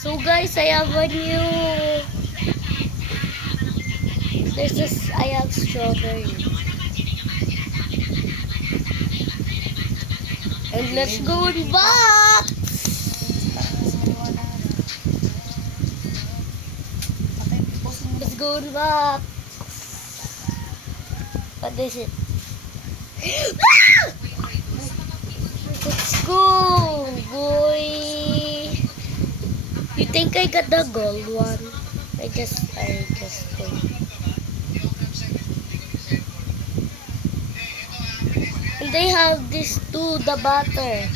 So guys, I have a new. There's this. I have strawberry. And let's go in box. Let's go in box. What is it? Let's go, boy. You think I got the gold one? I just think. And they have this too, the butter.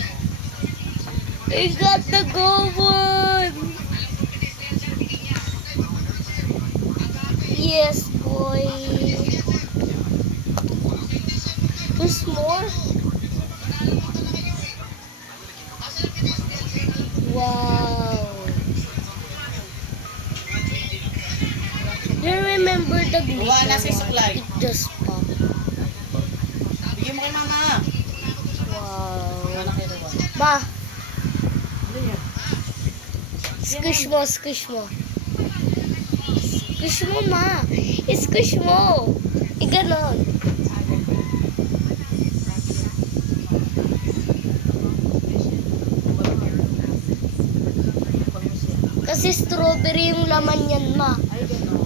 I got the gold one. Yes, boy. There's more. Wow. You remember the glitter Wala sa one? suklay. It just popped. Bigyan mo kay mama. Wow. Wala na kayo doon. Ma, Ano yan? squish mo, squish mo. Squish mo, ma. Squish mo. Ganon. Kasi strawberry yung laman yan, ma. Ay, gano'n.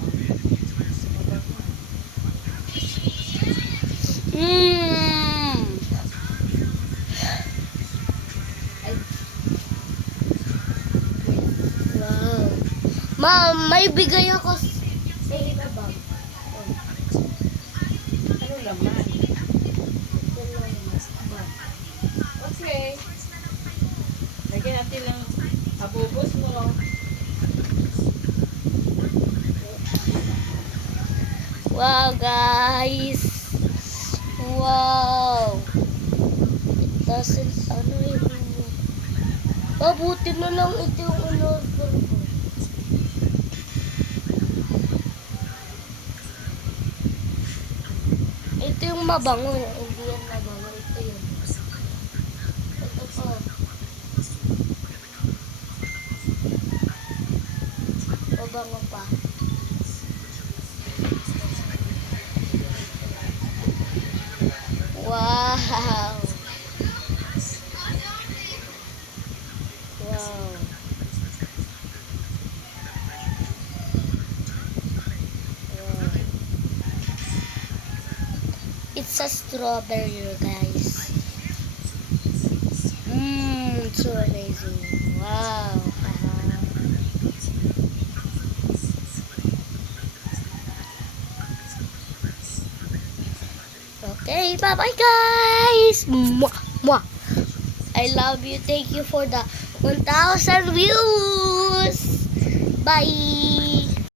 Mmm. Wow. Ma, may bigay ako sa itabang. Ano laman? Okay. Lagyan natin lang abubos mo lang. Wow, guys. Wow. It doesn't, ano yun? Mabuti na lang ito yung in-order ko. Ito yung mabango. Hindi yan mabango. Ito yun. Ito pa. Mabango pa. Wow. Wow. Wow. It's a strawberry, guys. Mmm, it's so amazing. Wow. Okay, bye-bye, guys. Mwah, mwah. I love you. Thank you for the 1,000 views. Bye.